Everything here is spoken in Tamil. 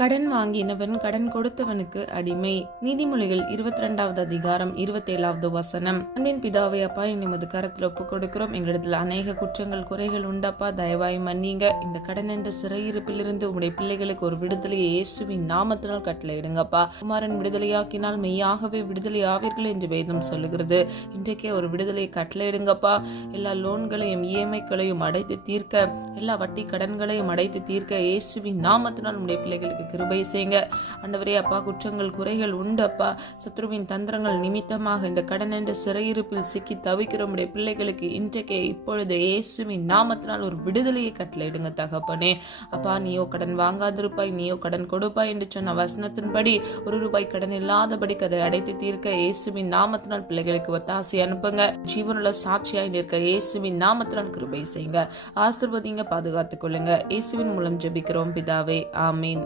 கடன் வாங்கினவன் கடன் கொடுத்தவனுக்கு அடிமை. நீதிமொழிகள் 22வது அதிகாரம் 27வது வசனம். அன்பின் பிதாவே, அப்பா, எமது கரத்தில் ஒப்பு கொடுக்கிறோம். எங்களிடத்தில் அநேக குற்றங்கள் குறைகள் உண்டப்பா, தயவாய் மன்னிங்க. இந்த கடன் என்ற சிறையிருப்பிலிருந்து உங்களுடைய பிள்ளைகளுக்கு ஒரு விடுதலையை இயேசுவின் நாமத்தினால் கட்டளையிடுங்கப்பா. குமாரன் விடுதலையாக்கினால் மெய்யாகவே விடுதலை ஆவீர்கள் என்று வேதம் சொல்லுகிறது. இன்றைக்கே ஒரு விடுதலையை கட்டளையிடுங்கப்பா. எல்லா லோன்களையும் இஎம்ஐக்களையும் அடைத்து தீர்க்க, எல்லா வட்டி கடன்களையும் அடைத்து தீர்க்க இயேசுவின் நாமத்தினால் உங்களுடைய பிள்ளைகளுக்கு கிருபை செய்யுங்க. ஆண்டவரே அப்பா, குற்றங்கள் குறைகள் உண்டு அப்பா. சத்ருவின் தந்திரங்கள் நிமித்தமாக இந்த கடன் என்ற சிறையிருப்பில் சிக்கி தவிக்கிற உடைய பிள்ளைகளுக்கு இன்றைக்கே இப்பொழுது இயேசுவின் நாமத்தினால் ஒரு விடுதலையை கட்டளையிடுங்க தகப்பனே. அப்பா, நீயோ கடன் வாங்காதிருப்பாய், நீயோ கடன் கொடுப்பாய் என்று சொன்ன வசனத்தின்படி ₹1 கடன் இல்லாதபடி அதை அடைத்து தீர்க்க இயேசுவின் நாமத்தினால் பிள்ளைகளுக்கு ஒத்தாசை அனுப்புங்க. ஜீவனுள்ள சாட்சியாய் நிற்க இயேசுவின் நாமத்தினால் கிருபை செய்யுங்க. ஆசீர்வதிங்க, பாதுகாத்துக் கொள்ளுங்க. இயேசுவின் மூலம் ஜெபிக்கிறோம் பிதாவே, ஆமீன்.